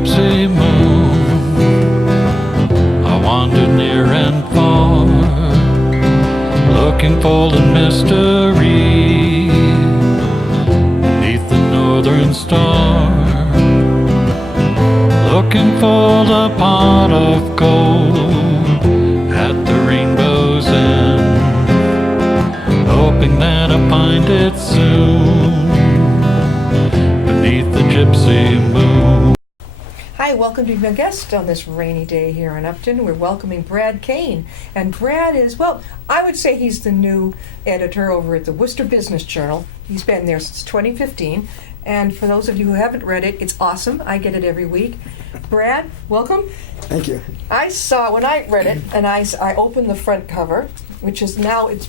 gypsy moon, I wandered near and far, looking for the mystery beneath the northern star, looking for the pot of gold at the rainbow's end, hoping that I find it soon beneath the gypsy moon. Hi, welcome to my guest on this rainy day here in Upton. We're welcoming Brad Kane. And Brad is, well, I would say he's the new editor over at the Worcester Business Journal. He's been there since 2015. And for those of you who haven't read it, it's awesome. I get it every week. Brad, welcome. Thank you. I saw, when I read it, and I opened the front cover, which is now, it's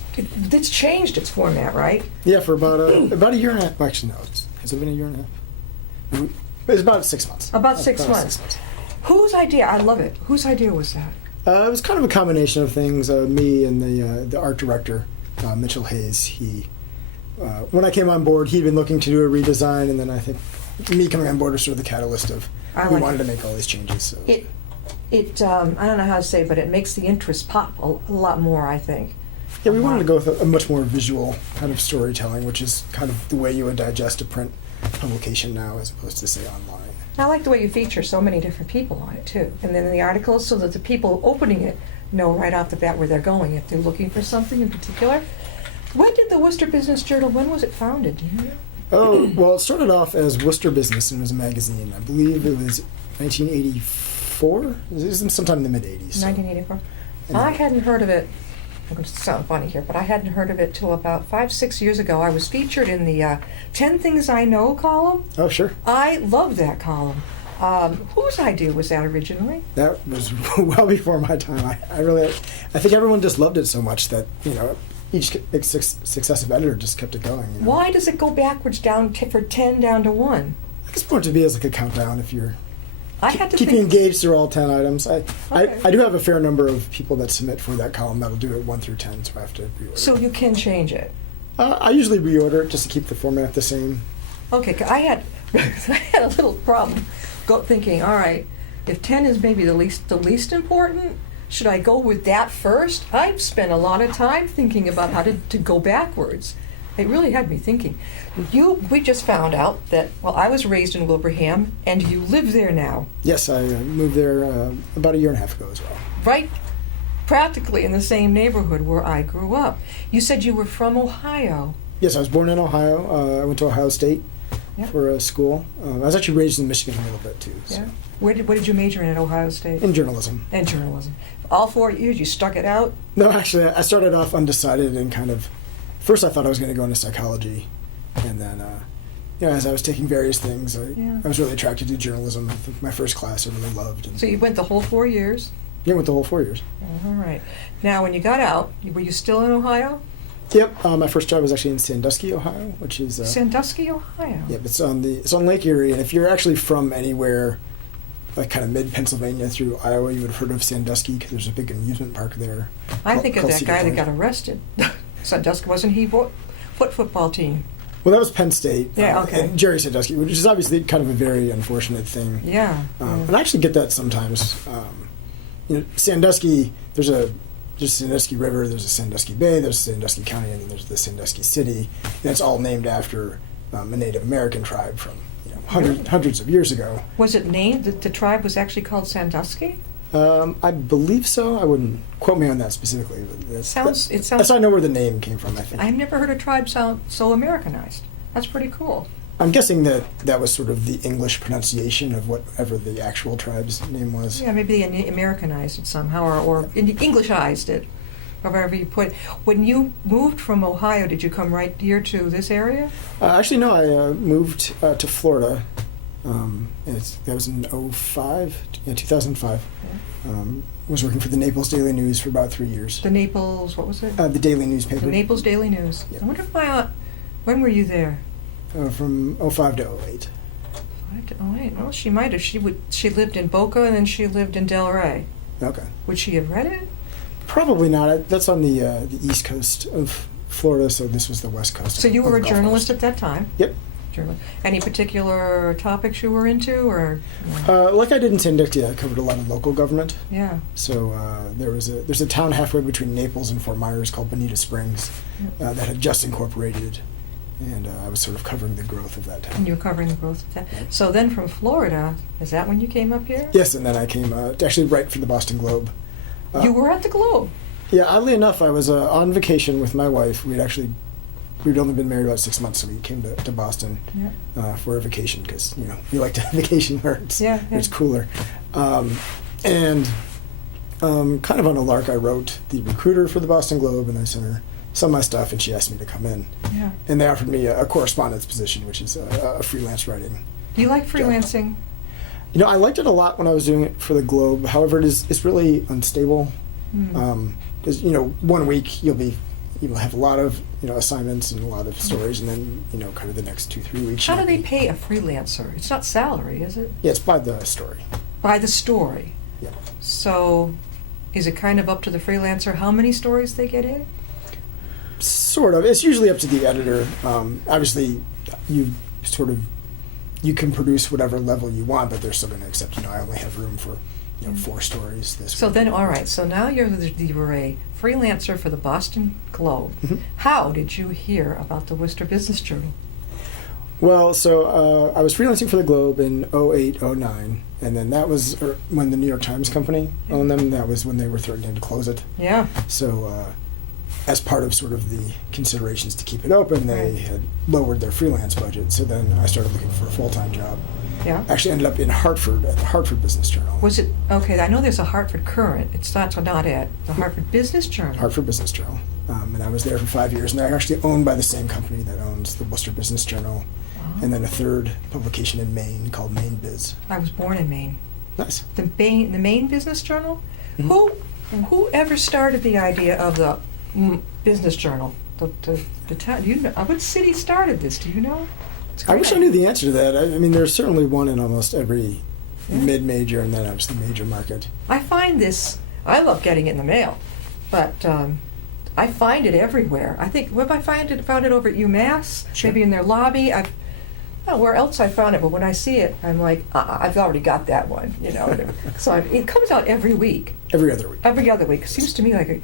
changed its format, right? Yeah, for about a year and a half. Actually, no. Has it been a year and a half? It's about 6 months. About 6 months. Whose idea? I love it. Whose idea was that? It was kind of a combination of things. Me and the art director, Mitchell Hayes. He, when I came on board, he'd been looking to do a redesign, and then I think me coming on board was sort of the catalyst of we wanted to make all these changes. So. I don't know how to say, but it makes the interest pop a lot more, I think. Yeah, we wanted to go with a much more visual kind of storytelling, which is kind of the way you would digest a print publication now, as opposed to, say, online. I like the way you feature so many different people on it, too. And then in the articles, so that the people opening it know right off the bat where they're going, if they're looking for something in particular. When did the Worcester Business Journal, when was it founded? Do you know? Oh, well, it started off as Worcester Business, and it was a magazine. I believe it was 1984? It was sometime in the mid-'80s. So. 1984? I hadn't heard of it. I'm going to sound funny here, but I hadn't heard of it till about 5-6 years ago. I was featured in the 10 Things I Know column. Oh, sure. I loved that column. Whose idea was that originally? That was well before my time. I think everyone just loved it so much that, each successive editor just kept it going. Why does it go backwards down for 10 down to 1? I just want it to be as like a countdown if you're keep you think engaged through all 10 items. I do have a fair number of people that submit for that column that'll do it 1 through 10, so I have to reorder. So you can change it? I usually reorder it just to keep the format the same. Okay, 'cause I had a little problem thinking, all right, if 10 is maybe the least important, should I go with that first? I've spent a lot of time thinking about how to go backwards. It really had me thinking. We just found out that, well, I was raised in Wilbraham, and you live there now. Yes, I moved there about a year and a half ago as well. Right, practically in the same neighborhood where I grew up. You said you were from Ohio. Yes, I was born in Ohio. I went to Ohio State for school. I was actually raised in Michigan a little bit, too. So. Yeah. What did you major in at Ohio State? In journalism. In journalism. All 4 years, you stuck it out? No, actually, I started off undecided and kind of... First, I thought I was going to go into psychology, and then, as I was taking various things, I was really attracted to journalism. I think my first class I really loved. So you went the whole 4 years? Yeah, I went the whole 4 years. All right. Now, when you got out, were you still in Ohio? Yep. My first job was actually in Sandusky, Ohio, which is... Sandusky, Ohio? Yep, it's on Lake Erie, and if you're actually from anywhere, like kind of mid-Pennsylvania through Iowa, you would have heard of Sandusky, because there's a big amusement park there. I think of that guy that got arrested. Sandusky, wasn't he? What football team? Well, that was Penn State. Yeah, okay. And Jerry Sandusky, which is obviously kind of a very unfortunate thing. Yeah. And I actually get that sometimes. Sandusky, there's Sandusky River, there's a Sandusky Bay, there's Sandusky County, and then there's the Sandusky City. And it's all named after a Native American tribe from hundreds of years ago. Was it named? The tribe was actually called Sandusky? I believe so. I wouldn't quote me on that specifically. But it sounds. That's how I know where the name came from, I think. I've never heard a tribe sound so Americanized. That's pretty cool. I'm guessing that was sort of the English pronunciation of whatever the actual tribe's name was. Yeah, maybe they Americanized it somehow, or Englishized it, however you put it. When you moved from Ohio, did you come right here to this area? Actually, no. I moved to Florida. That was in 2005. Yeah. Was working for the Naples Daily News for about 3 years. The Naples, what was it? The Daily Newspaper. The Naples Daily News. Yeah. I wonder if when were you there? From 05 to 08. 05 to 08. Well, she might have. She lived in Boca and then she lived in Delray. Okay. Would she have read it? Probably not. That's on the east coast of Florida, so this was the west coast. So you were a journalist at that time? Yep. journal. Any particular topics you were into, or? Like I did in Sandusky, I covered a lot of local government. Yeah. So there's a town halfway between Naples and Fort Myers called Bonita Springs that had just incorporated, and I was sort of covering the growth of that town. And you were covering the growth of that. Yeah. So then from Florida, is that when you came up here? Yes, and then I came to actually write for the Boston Globe. You were at the Globe. Yeah, oddly enough, I was on vacation with my wife. We'd only been married about 6 months, so we came to Boston for a vacation because we like to vacation where it's cooler. And kind of on a lark, I wrote the recruiter for the Boston Globe, and I sent her some of my stuff, and she asked me to come in. Yeah. And they offered me a correspondence position, which is a freelance writing. Do you like freelancing? I liked it a lot when I was doing it for the Globe. However, it's really unstable. Because 1 week you'll have a lot of assignments and a lot of stories, and then kind of the next 2-3 weeks. How do they pay a freelancer? It's not salary, is it? Yeah, it's by the story. By the story. Yeah. So, is it kind of up to the freelancer how many stories they get in? Sort of. It's usually up to the editor. Obviously, you can produce whatever level you want, but they're still going to accept. I only have room for 4 stories this So week. then, all right. So now you were a freelancer for the Boston Globe. Mm-hmm. How did you hear about the Worcester Business Journal? Well, so I was freelancing for the Globe in 2008, 2009, and then that was when the New York Times Company owned them. That was when they were threatening to close it. Yeah. So as part of sort of the considerations to keep it open, they had lowered their freelance budget. So then I started looking for a full-time job. Yeah. Actually ended up in Hartford at the Hartford Business Journal. Was it okay? I know there's a Hartford Current. It's not at the Hartford Business Journal. Hartford Business Journal. And I was there for 5 years, and they're actually owned by the same company that owns the Worcester Business Journal, and then a third publication in Maine called Maine Biz. I was born in Maine. Nice. The Maine Business Journal. Mm-hmm. Who ever started the idea of the Business Journal? The town. What city started this? Do you know? I wish I knew the answer to that. I mean, there's certainly one in almost every mid-major and then obviously major market. I find this. I love getting it in the mail, but I find it everywhere. I think found it over at UMass, maybe in their lobby. I don't know where else I found it, but when I see it, I'm like, I've already got that one, So it comes out every week. Every other week. Every other week. It seems to me like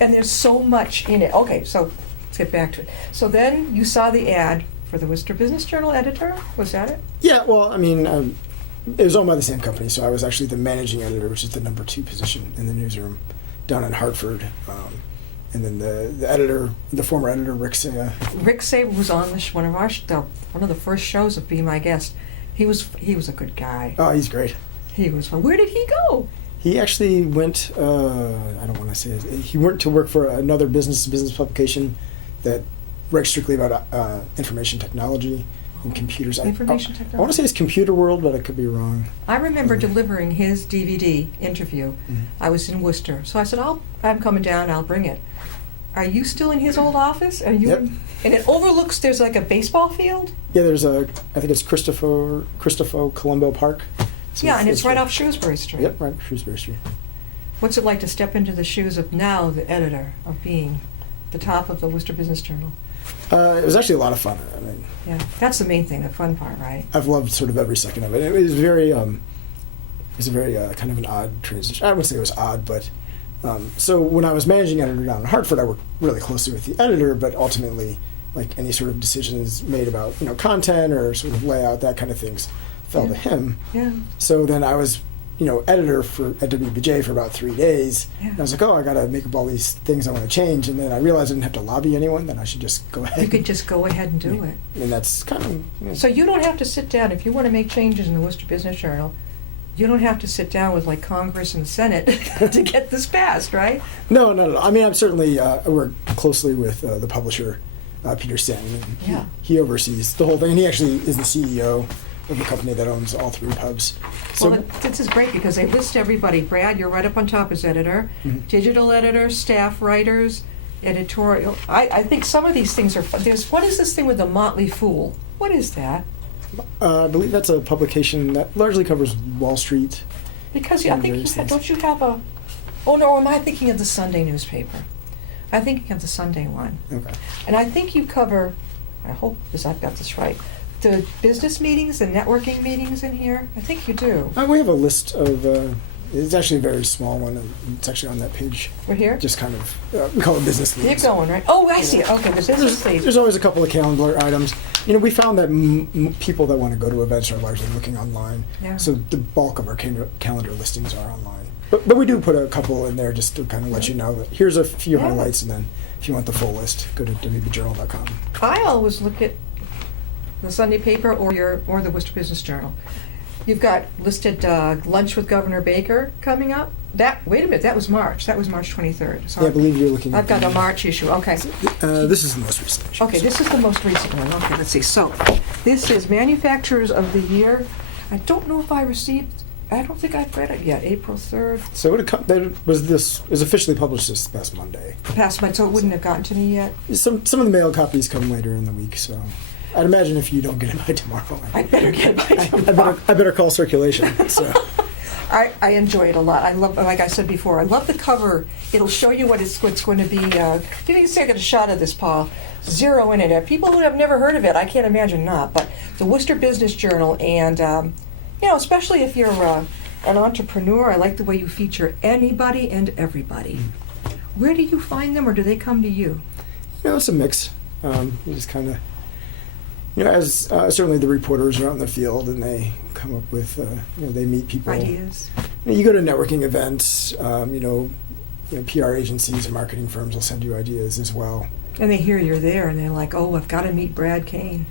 and there's so much in it. Okay, so let's get back to it. So then you saw the ad for the Worcester Business Journal editor. Was that it? Yeah, well, I mean, it was owned by the same company, so I was actually the managing editor, which is the number 2 position in the newsroom down in Hartford. And then the former editor, Rick Saya. Rick Saya was on one of the first shows of Be My Guest. He was a good guy. Oh, he's great. He was fun. Where did he go? He actually went, I don't want to say it, he went to work for another business publication that writes strictly about information technology and computers. Information technology? I want to say it's Computer World, but I could be wrong. I remember delivering his DVD interview. Mm-hmm. I was in Worcester. So I said, I'm coming down, I'll bring it. Are you still in his old office? Are you? Yep. And it overlooks, there's like a baseball field? Yeah, there's I think it's Cristofo Colombo Park. So yeah, and it's right off Shrewsbury Street. Yep, right off Shrewsbury Street. What's it like to step into the shoes of now the editor, of being the top of the Worcester Business Journal? It was actually a lot of fun. I mean, yeah, that's the main thing, the fun part, right? I've loved sort of every second of it. It was very, kind of an odd transition. I wouldn't say it was odd, but so when I was managing editor down in Hartford, I worked really closely with the editor, but ultimately, like any sort of decisions made about content or sort of layout, that kind of things fell to him. Yeah. So then I was editor at WBJ for about 3 days. Yeah. And I was like, I got to make up all these things I want to change. And then I realized I didn't have to lobby anyone, then I should just go ahead. You could just go ahead and do it. And that's kind of... So you don't have to sit down, if you want to make changes in the Worcester Business Journal, you don't have to sit down with like Congress and the Senate to get this passed, right? No. I mean, I'm certainly, I work closely with the publisher, Peter Stanton. Yeah. He oversees the whole thing. And he actually is the CEO of the company that owns all 3 pubs. So, well, this is great because they list everybody. Brad, you're right up on top as editor, digital editor, staff writers, editorial. I think some of these things are fun. What is this thing with the Motley Fool? What is that? I believe that's a publication that largely covers Wall Street. Because I think don't you have a... Oh, no, am I thinking of the Sunday newspaper? I'm thinking of the Sunday one. Okay. And I think you cover, I hope I've got this right, the business meetings and networking meetings in here? I think you do. We have a list of, it's actually a very small one, and it's actually on that page. We're here? Just kind of, we call it business Keep leads. going, right? Oh, I see it. Okay, the business leads. There's always a couple of calendar items. We found that people that want to go to events are largely looking online. Yeah. So the bulk of our calendar listings are online. But we do put a couple in there just to kind of let you know that here's a few Yeah. highlights, and then if you want the full list, go to WBJournal.com. I always look at the Sunday paper or the Worcester Business Journal. You've got listed lunch with Governor Baker coming up. Wait a minute, that was March. That was March 23rd. So Yeah, I believe you're looking I've at got a March issue. Okay. this is the most recent issue. Okay, this is the most recent one. Okay, let's see. So, this is Manufacturers of the Year. I don't know if I received. I don't think I've read it yet. April 3rd. So it was officially published this past Monday. Past month, so it wouldn't have gotten to me yet. Some of the mail copies come later in the week, so I'd imagine if you don't get it by tomorrow, I better get it by tomorrow. I better call circulation. So. I enjoy it a lot. I love, like I said before, I love the cover. It'll show you what's going to be. If you can see, I got a shot of this, Paul. Zero in it. People who have never heard of it, I can't imagine not. But the Worcester Business Journal, and especially if you're an entrepreneur, I like the way you feature anybody and everybody. Where do you find them, or do they come to you? It's a mix. You just kind of. As certainly the reporters are out in the field and they come up with, they meet people. Ideas. You go to networking events, PR agencies and marketing firms will send you ideas as well. And they hear you're there and they're like, oh, I've got to meet Brad Kane.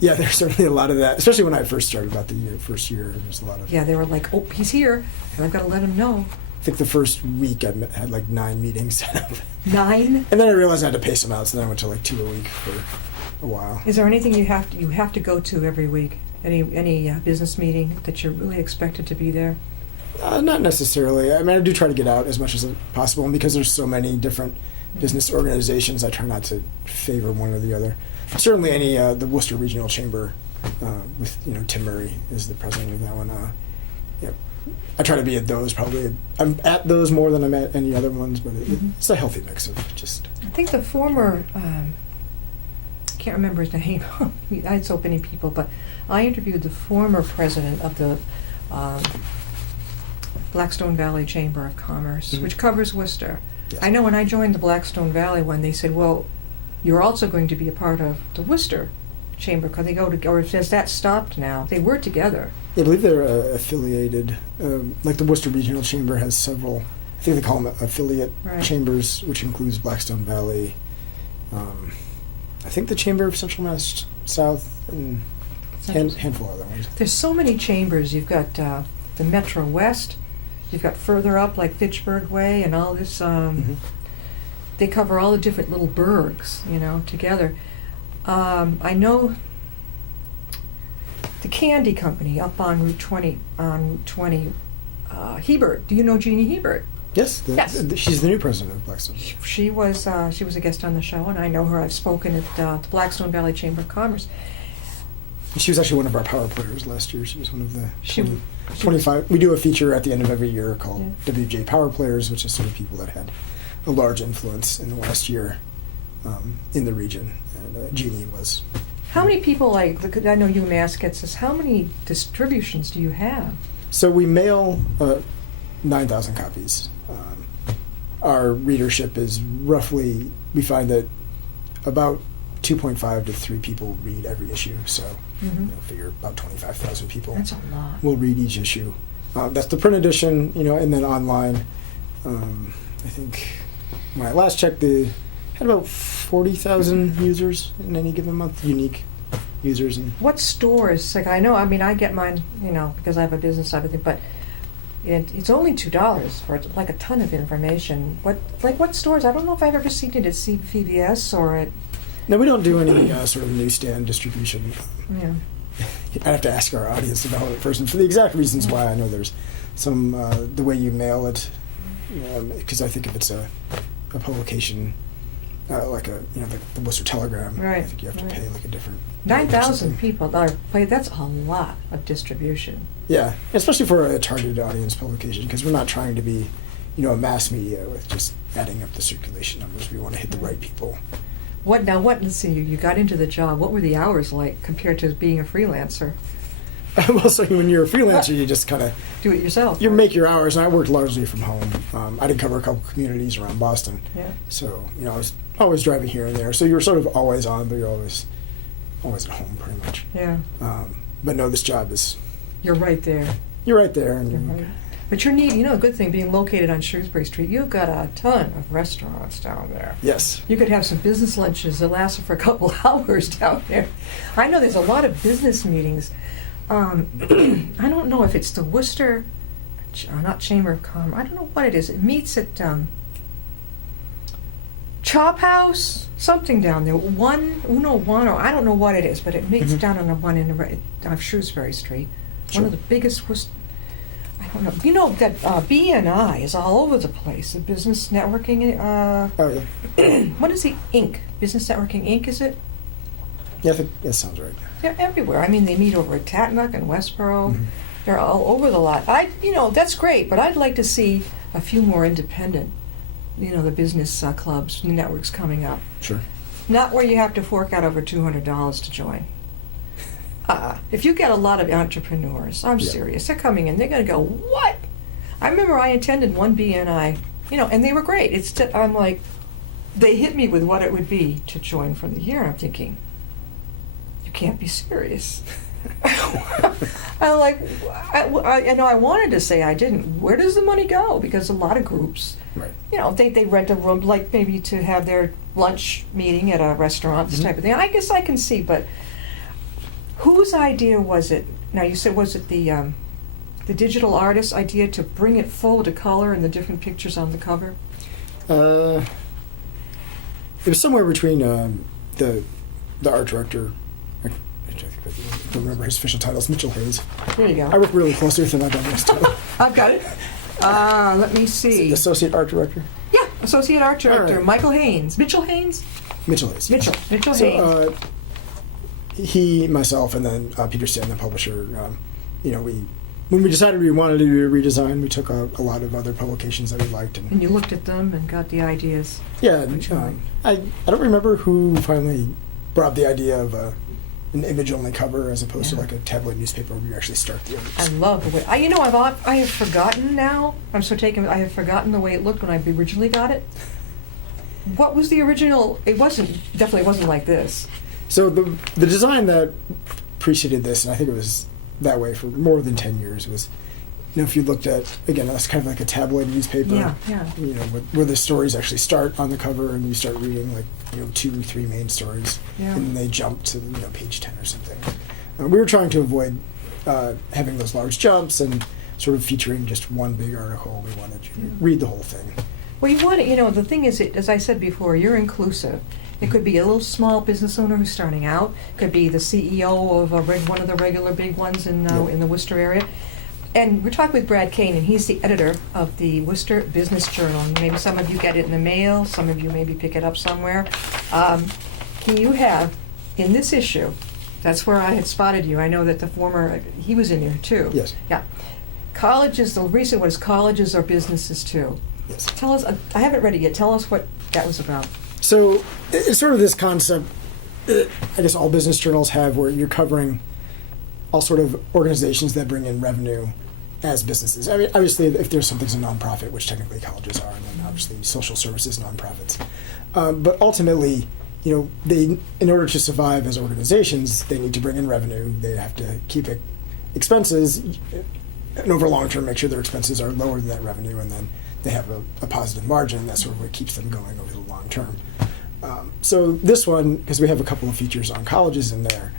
Yeah, there's certainly a lot of that, especially when I first started about the first year. There's a lot of. Yeah, they were like, oh, he's here, and I've got to let him know. I think the first week I had like 9 meetings set up. 9? And then I realized I had to pace them out, so then I went to like 2 a week for a while. Is there anything you have to go to every week? Any business meeting that you're really expected to be there? Not necessarily. I mean, I do try to get out as much as possible, and because there's so many different business organizations, I try not to favor one or the other. Certainly, the Worcester Regional Chamber with Tim Murray is the president of that one. I try to be at those. Probably I'm at those more than I'm at any other ones, but it's a healthy mix of just. I think the former. Can't remember his name. I had so many people, but I interviewed the former president of the Blackstone Valley Chamber of Commerce, which covers Worcester. Yes. I know when I joined the Blackstone Valley one, they said, well, you're also going to be a part of the Worcester Chamber, because they go to, or has that stopped now? They were together. I believe they're affiliated. Like the Worcester Regional Chamber has several, I think they call them affiliate chambers, which includes Blackstone Valley, I think the Chamber of Central Mass South, and a handful of other ones. There's so many chambers. You've got the Metro West. You've got further up, like Fitchburg Way, and all this. They cover all the different little burgs, together. I know the candy company up on Route 20. Hebert. Do you know Jeannie Hebert? Yes, Yes. She's the new president of Blackstone. She was a guest on the show, and I know her. I've spoken at the Blackstone Valley Chamber of Commerce. She was actually one of our power players last year. She was one of the 25. We do a feature at the end of every year called WBJ Power Players, which is sort of people that had a large influence in the last year in the region. And Jeannie was. How many people, I know UMass gets this, how many distributions do you have? So we mail 9,000 copies. Our readership is roughly, we find that about 2.5 to 3 people read every issue, so figure about 25,000 people. That's a lot. Will read each issue. That's the print edition, and then online. I think when I last checked, they had about 40,000 users in any given month, unique users. And what stores? Like I get mine, because I have a business type of thing, but it's only $2 for like a ton of information. What stores? I don't know if I've ever seen it at CVS or at. No, we don't do any sort of newsstand distribution. Yeah. I'd have to ask our audience about it first, and for the exact reasons why I know there's some the way you mail it, because I think if it's a publication like the Worcester Telegram, I think you have to pay like a different. 9,000 people that's a lot of distribution. Yeah, especially for a targeted audience publication, because we're not trying to be, a mass media with just adding up the circulation numbers. We want to hit the right people. Let's see, you got into the job. What were the hours like compared to being a freelancer? Well, so when you're a freelancer, you just kind of Do it yourself. you make your hours, and I worked largely from home. I did cover a couple communities around Boston, Yeah. so I was always driving here and there. So you're sort of always on, but you're always at home pretty much. Yeah. But no, this job is You're right there. you're right there, and You're right. But you're neat. A good thing being located on Shrewsbury Street, you've got a ton of restaurants down there. yes, You could have some business lunches that last for a couple hours down there. I know there's a lot of business meetings. I don't know if it's the Worcester, not Chamber of Commerce. I don't know what it is. It meets at Chop House, something down there. One, or I don't know what it is, but it meets Mhm. down on the one on Shrewsbury Street. Sure. One of the biggest. I don't know. That BNI is all over the place. The business networking. oh yeah, What is the Inc? Business Networking Inc. Is it? yeah, I think that sounds right. They're everywhere. I mean, they meet over at Tatnuck and Westboro. Mhm. They're all over the lot. That's great, but I'd like to see a few more independent, the business clubs, networks coming up. Sure. Not where you have to fork out over $200 to join. If you get a lot of entrepreneurs, I'm Yeah. serious, they're coming in, they're going to go, what? I remember I attended one BNI, and they were great. I'm like, they hit me with what it would be to join for the year, and I'm thinking, you can't be serious. I'm like, I wanted to say I didn't. Where does the money go? Because a lot of groups, Right. they rent a room, like maybe to have their lunch meeting at a restaurant, this Mhm. type of thing. I guess I can see, but whose idea was it? Now you said, was it the digital artist's idea to bring it full to color and the different pictures on the cover? It was somewhere between the art director. I don't remember his official title. It's Mitchell Hayes. There you go. I work really closely with him. I don't know his title. I've got it. Let me see. Associate art director. Yeah, associate art director, right. Michael Haynes. Mitchell Haynes? Mitchell Hayes. Mitchell Haynes. So he, myself, and then Peter Stan, the publisher. When we decided we wanted to do a redesign, we took a lot of other publications that we liked, And you looked at them and got the ideas. yeah. Which one? I don't remember who finally brought up the idea of an image-only cover as opposed to Yeah. like a tabloid newspaper where you actually start the I arts. love the way. I have forgotten now. I'm so taken. I have forgotten the way it looked when I originally got it. What was the original? It definitely wasn't like this. So the design that preceded this, and I think it was that way for more than 10 years, was, if you looked at, again, that's kind of like a tabloid newspaper. Yeah. Where the stories actually start on the cover and you start reading 2 or 3 main stories, Yeah. and then they jump to page 10 or something. We were trying to avoid having those large jumps and sort of featuring just one big article. We wanted you to read the whole thing. Well, you want it. The thing is, as I said before, you're inclusive. It could be a little small business owner who's starting out. It could be the CEO of one of the regular big ones in the Worcester area. And we're talking with Brad Kane, and he's the editor of the Worcester Business Journal. Maybe some of you get it in the mail. Some of you maybe pick it up somewhere. You have, in this issue, that's where I had spotted you. I know that he was in there too. Yes. Yeah. Colleges, the recent one is colleges are businesses too. Yes. Tell us, I haven't read it yet. Tell us what that was about. So it's sort of this concept that I guess all business journals have, where you're covering all sort of organizations that bring in revenue as businesses. I mean, obviously, if there's something's a nonprofit, which technically colleges are, and then obviously social services nonprofits. But ultimately, they, in order to survive as organizations, they need to bring in revenue. They have to keep expenses, and over long term, make sure their expenses are lower than that revenue, and then they have a positive margin. That's sort of what keeps them going over the long term. So this one, because we have a couple of features on colleges in there,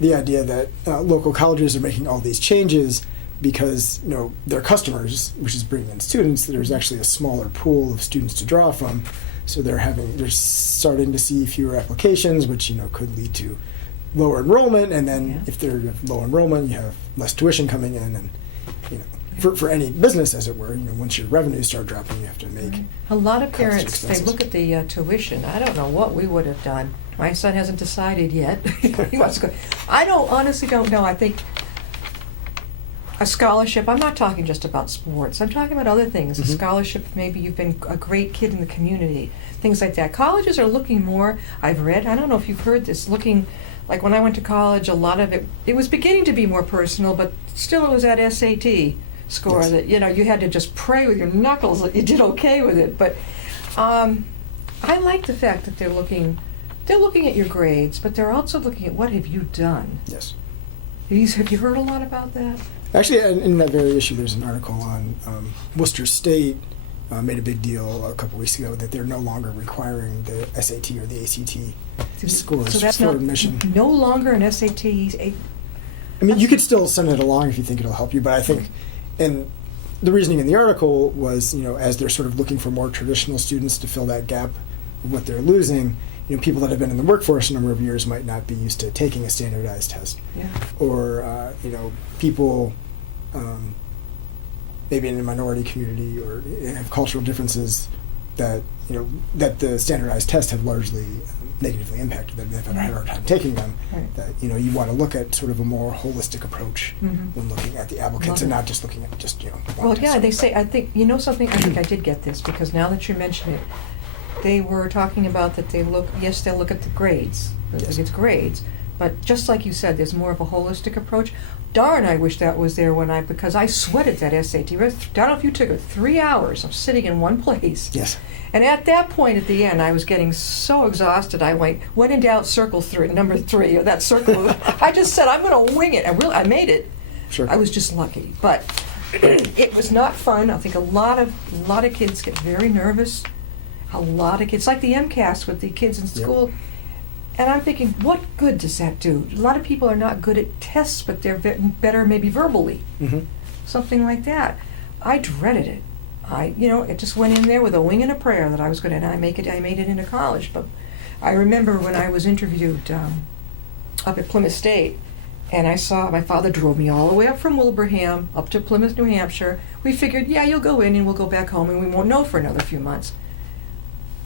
the idea that local colleges are making all these changes because their customers, which is bringing in students, there's actually a smaller pool of students to draw from. So they're starting to see fewer applications, which could lead to lower enrollment. And then if they're low enrollment, you have less tuition coming in, and for any business, as it were, once your revenues start dropping, you have to make. A lot of parents, they expenses. look at the tuition. I don't know what we would have done. My son hasn't decided yet. He wants to go. I honestly don't know. I think a scholarship, I'm not talking just about sports. I'm talking about other things. A Mhm. scholarship, maybe you've been a great kid in the community, things like that. Colleges are looking more, I've read, I don't know if you've heard this, looking, like when I went to college, a lot of it was beginning to be more personal, but still it was that SAT score Yes. that, you had to just pray with your knuckles that you did okay with it. But I like the fact that they're looking at your grades, but they're also looking at what have you done. Yes. Have you heard a lot about that? Actually, in that very issue, there's an article on Worcester State made a big deal a couple weeks ago that they're no longer requiring the SAT or the ACT scores So that's for not admission. no longer an SAT. I mean, you could still send it along if you think it'll help you, but I think, and the reasoning in the article was, as they're sort of looking for more traditional students to fill that gap of what they're losing, people that have been in the workforce a number of years might not be used to taking a standardized test. Yeah. Or, people maybe in a minority community or have cultural differences that, that the standardized tests have largely negatively impacted them. They've had a hard time taking them. Right. That, you want to look at sort of a more holistic approach Mhm. when looking at the applicants Love and it. not just looking at just, one Well, test. yeah, they say, I think, something, I think I did get this, because now that you mention it, they were talking about that they'll look at the grades, Yes. it's grades, but just like you said, there's more of a holistic approach. Darn, I wish that was there because I sweated that SAT. I don't know if you took it 3 hours of sitting in one place. Yes. And at that point, at the end, I was getting so exhausted. I went in doubt, circle number 3, or that circle. I just said, I'm going to wing it. I made it. Sure. I was just lucky, but it was not fun. I think a lot of kids get very nervous. A lot of kids, like the MCAS with the kids in school. And I'm thinking, what good does that do? A lot of people are not good at tests, but they're better maybe verbally, Mm-hmm. something like that. I dreaded it. It just went in there with a wing and a prayer that I was going to, and I made it into college. But I remember when I was interviewed up at Plymouth State, and I saw my father drove me all the way up from Wilbraham up to Plymouth, New Hampshire. We figured, yeah, you'll go in and we'll go back home, and we won't know for another few months.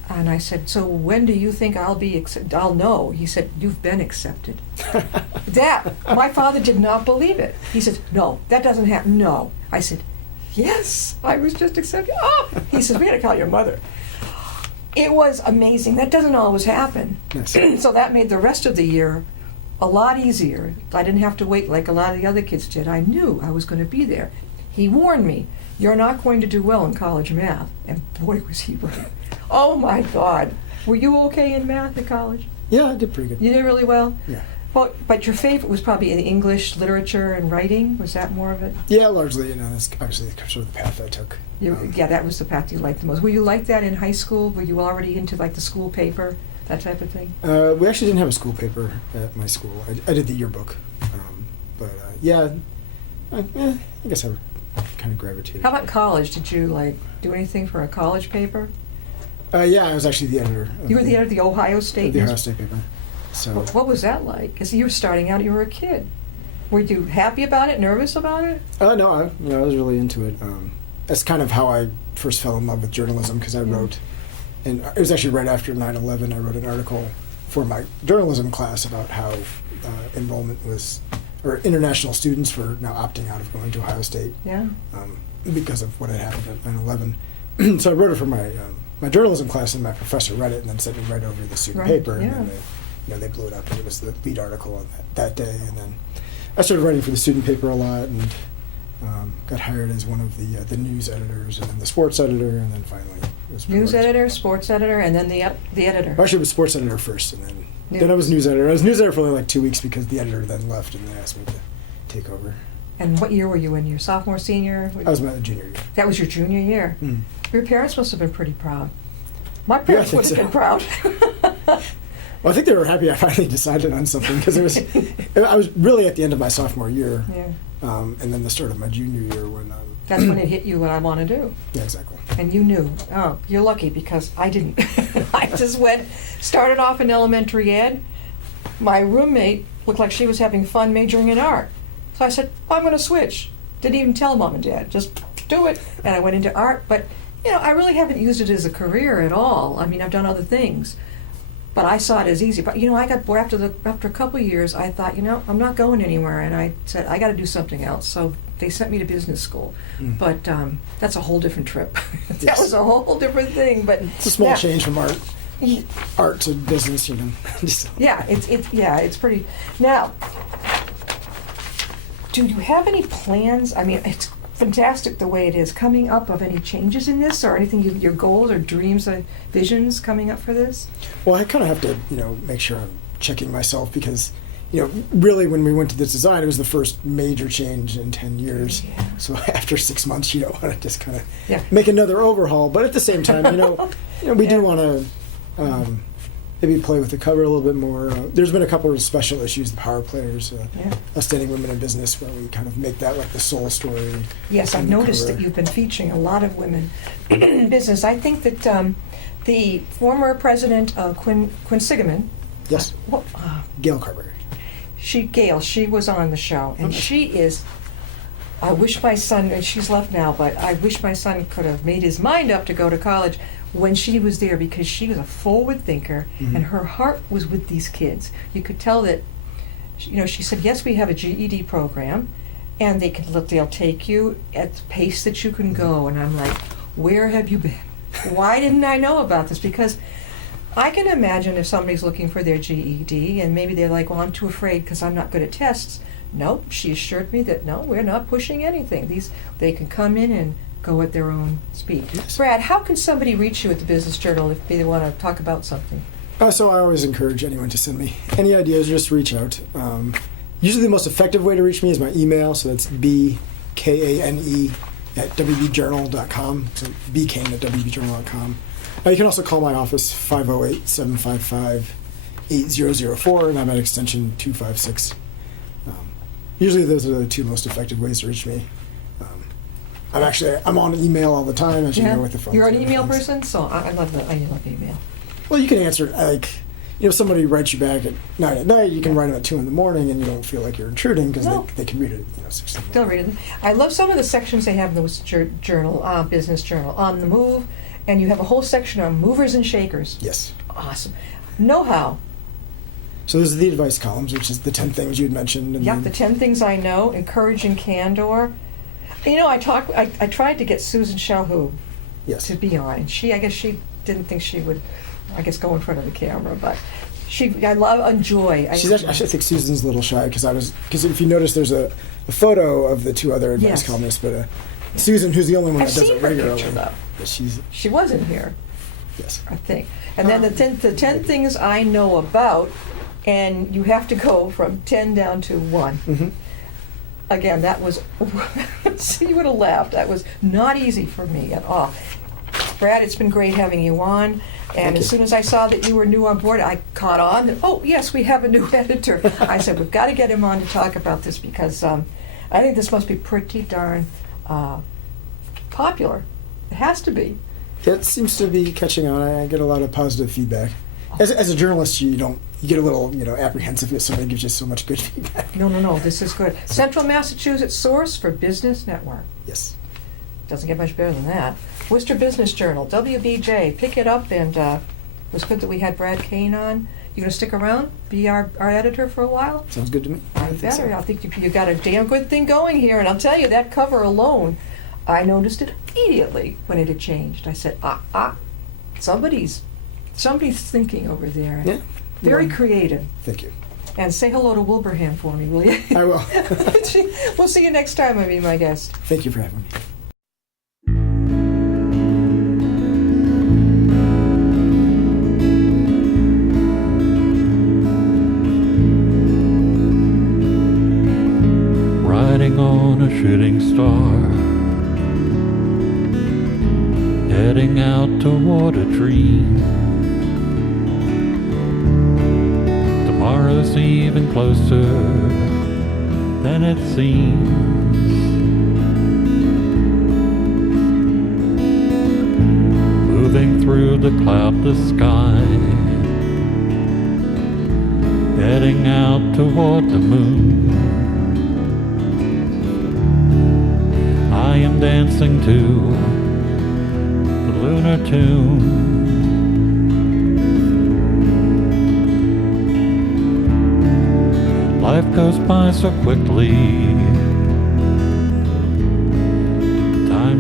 And I said, so when do you think I'll know? He said, you've been accepted. My father did not believe it. He said, no, that doesn't happen. No. I said, yes, I was just accepted. Oh! He says, we had to call your mother. It was amazing. That doesn't always happen. Yes. So that made the rest of the year a lot easier. I didn't have to wait like a lot of the other kids did. I knew I was going to be there. He warned me, you're not going to do well in college math. And boy, was he right. Oh my God. Were you okay in math at college? Yeah, I did pretty good. You did really well? Yeah. Well, but your favorite was probably in English, literature, and writing? Was that more of it? Yeah, largely, that's obviously sort of the path I took. Yeah, that was the path you liked the most. Were you like that in high school? Were you already into like the school paper, that type of thing? We actually didn't have a school paper at my school. I did the yearbook. I guess I would kind of gravitate. How about college? Did you do anything for a college paper? Yeah, I was actually the editor. You were the editor of the Ohio State the Ohio State paper. So What was that like? Because you were starting out, you were a kid. Were you happy about it, nervous about it? no, I was really into it. That's kind of how I first fell in love with journalism, because I wrote, and it was actually right after 9/11, I wrote an article for my journalism class about how enrollment was, or international students were now opting out of going to Ohio State. Yeah. Because of what had happened at 9/11. So I wrote it for my my journalism class, and my professor read it and then sent me right over the student Right, paper, yeah. and then they blew it up, and it was the lead article on that day. And then I started writing for the student paper a lot, and got hired as one of the news editors, and then the sports editor, and then finally was News promoted. editor, sports editor, and then the editor. Actually, I was sports editor first, and then I was news editor. I was news editor for only like 2 weeks because the editor then left, and they asked me to take over. And what year were you in? Your sophomore, senior? I was my junior year. That was your junior year. Mm. Your parents must have been pretty proud. My parents Yeah, I would have think been proud. Well, I think they were happy I finally decided on something, because I was really at the end of my sophomore year, Yeah. And then the start of my junior year when. That's when it hit you what I want to do. Yeah, exactly. And you knew. Oh, you're lucky, because I didn't. I just started off in elementary ed. My roommate looked like she was having fun majoring in art. So I said, I'm going to switch. Didn't even tell Mom and Dad. Just do it. And I went into art. But, I really haven't used it as a career at all. I mean, I've done other things. But I saw it as easy. But, I got bored after a couple of years. I thought, I'm not going anywhere. And I said, I got to do something else. So They sent me to business school, but that's a whole different trip. That Yes. was a whole different thing. But It's a small yeah. change from art to business, you know. Just- Yeah, it's pretty. Now, do you have any plans? I mean, it's fantastic the way it is. Coming up of any changes in this, or anything? Your goals or dreams, or visions coming up for this? Well, I kind of have to, you know, make sure I'm checking myself because, you know, really when we went to this design, it was the first major change in 10 years. Yeah. So after 6 months, you don't want to just kind of Yeah. make another overhaul. But at the same time, we do Yeah. want to maybe play with the cover a little bit more. There's been a couple of special issues, the Power Players, Yeah. Outstanding Women in Business, where we kind of make that like the soul story. Yes, I've on the noticed cover. that you've been featuring a lot of women in business. I think that the former president of Quinsigamon, Yes, what, Gail Carberry. Gail, she was on the show, and she is. I wish my son, and she's left now, but I wish my son could have made his mind up to go to college when she was there, because she was a forward thinker, and her heart was with these kids. You could tell that, you know, she said, yes, we have a GED program, and they'll take you at the pace that you can go. And I'm like, where have you been? Why didn't I know about this? Because I can imagine if somebody's looking for their GED and maybe they're like, well, I'm too afraid because I'm not good at tests. Nope, she assured me that no, we're not pushing anything. They can come in and go at their own speed. Yes. Brad, how can somebody reach you at the Business Journal if they want to talk about something? So I always encourage anyone to send me any ideas, just reach out. Usually the most effective way to reach me is my email, so that's bkane at wbjournal.com, so bkane at wbjournal.com. You can also call my office, 508-755-8004, and I'm at extension 256. Usually those are the two most effective ways to reach me. I'm on email all the time, as you know, with the phone. You're an email person, so I love email. Well, you can answer, like, you know, somebody writes you back at 9 at night, you can write them at 2 in the morning, and you don't feel like you're intruding because No. they can read it, you know, 6 in the They'll morning. read it. I love some of the sections they have in the journal, Business Journal, on the move, and you have a whole section on movers and shakers. Yes. Awesome. Know-how. So those are the advice columns, which is the 10 things you had mentioned. And Yep, then- the 10 things I know, encouraging candor. You know, I tried to get Susan Shalhoub Yes. to be on, and I guess she didn't think she would, go in front of the camera, but I enjoy. She's actually, I think Susan's a little shy because if you notice, there's a photo of the two other advice Yes. columnists, but Susan, who's the only one I've that does seen it her regularly, picture, though. but She wasn't here, yes. I think. And then the 10 things I know about, and you have to go from 10 down to 1. Mm-hmm. Again, that was, see, you would have laughed. That was not easy for me at all. Brad, it's been great having you on. And Thank as you. soon as I saw that you were new on board, I caught on. And, oh, yes, we have a new editor. I said, we've got to get him on to talk about this because I think this must be pretty darn popular. It has to be. It seems to be catching on. I get a lot of positive feedback. As a journalist, you get a little, you know, apprehensive if somebody gives you so much good feedback. No, this is good. Central Massachusetts Source for Business Network. Yes. Doesn't get much better than that. Worcester Business Journal, WBJ. Pick it up, and it was good that we had Brad Kane on. You gonna stick around, be our editor for a while? Sounds good to me. I think better. so. I think you got a damn good thing going here, and I'll tell you, that cover alone, I noticed it immediately when it had changed. I said, somebody's thinking over there. Yeah. Very Well, creative. Thank you. And say hello to Wilbraham for me, will you? I will. We'll see you next time, I'll be my guest. Thank you for having me. Riding on a shooting star, heading out toward a dream. Tomorrow's even closer than it seems. Moving through the cloudless sky, heading out toward the moon. I am dancing to the lunar tune. Life goes by so quickly,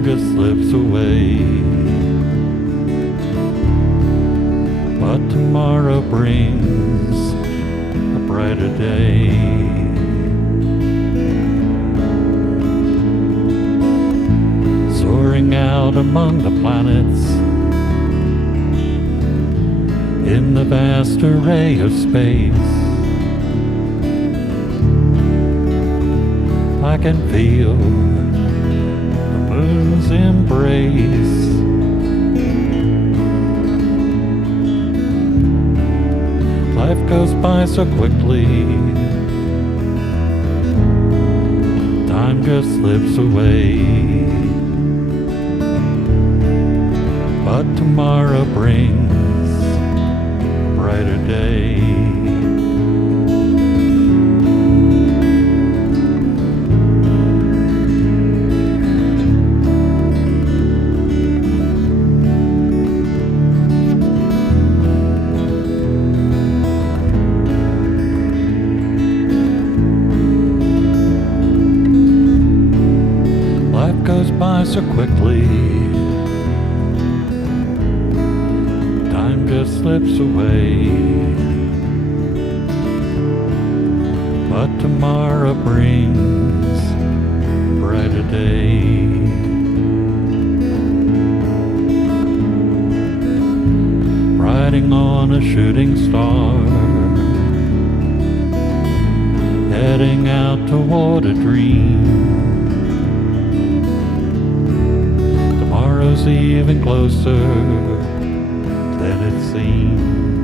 just slips away, but tomorrow brings a brighter day. Soaring out among the planets in the vast array of space, I can feel the moon's embrace. Life goes by so quickly, time just slips away, but tomorrow brings a brighter day. Life goes by so quickly, time just slips away, but tomorrow brings a brighter day. Riding on a shooting star, heading out toward a dream. Tomorrow's even closer than it seems.